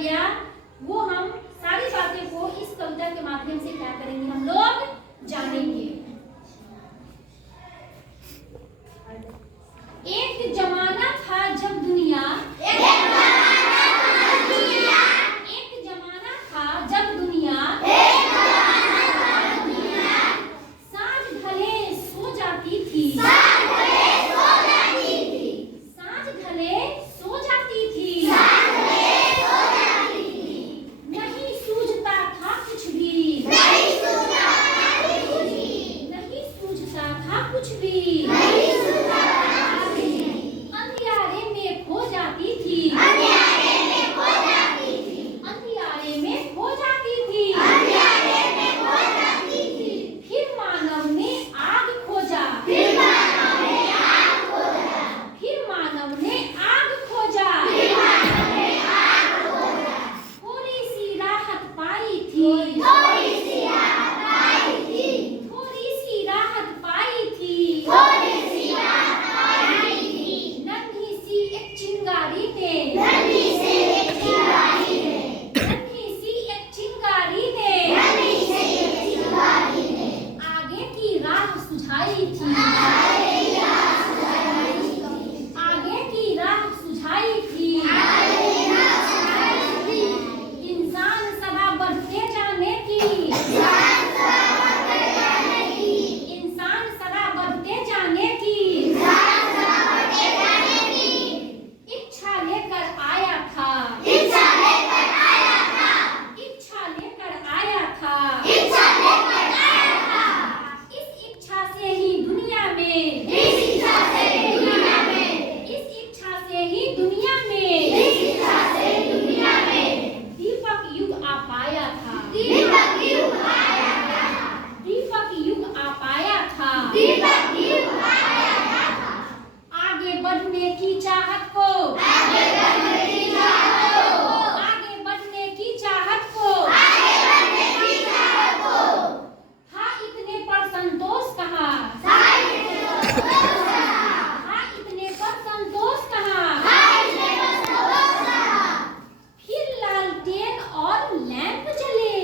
गया वो हम सारी बातें को इस कविता के माध्यम से क्या करेंगे, हम लोग जानेंगे। एक जमाना था जब दुनिया, एक जमाना था जब दुनिया साँझ ढले सो जाती थी, साँझ ढले सो जाती थी, नहीं सूझता था कुछ भी, नहीं सूझता था कुछ भी, अंधियारे में खो जाती थी, अंधियारे में खो जाती थी, फिर मानव ने आग खोजा, फिर मानव ने आग खोजा, थोड़ी सी राहत पाई थी, थोड़ी सी राहत पाई थी, नन्ही सी एक चिंगारी ने, नन्ही सी एक चिंगारी ने आगे की राह सुझाई थी, आगे की राह सुझाई थी, इंसान सदा बढ़ते जाने की, इंसान सदा बढ़ते जाने की इच्छा लेकर आया था, इच्छा लेकर आया था, इस इच्छा से ही दुनिया में, इस इच्छा से ही दुनिया में दीपक युग आ पाया था, दीपक युग आ पाया था, आगे बढ़ने की चाहत को, आगे बढ़ने की चाहत को था इतने पर संतोष कहाँ, इतने पर संतोष कहाँ, फिर लालटेन और लैंप जले,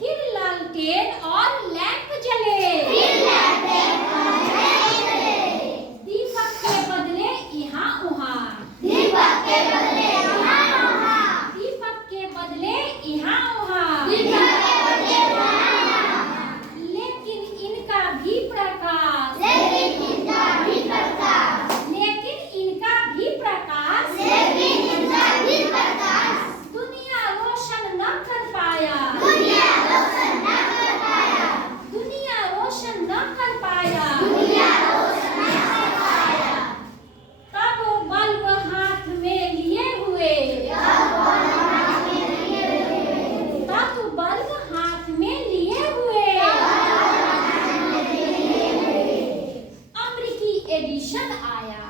फिर लालटेन और लैंप जले, दीपक के बदले यहाँ वहाँ, दीपक के बदले यहाँ वहाँ, लेकिन इनका भी प्रकाश, दुनिया रोशन न कर पाया, दुनिया रोशन न कर पाया, तब वो बल्ब हाथ में लिए हुए, तब बल्ब हाथ में लिए हुए अमेरिकी एडिशन आया,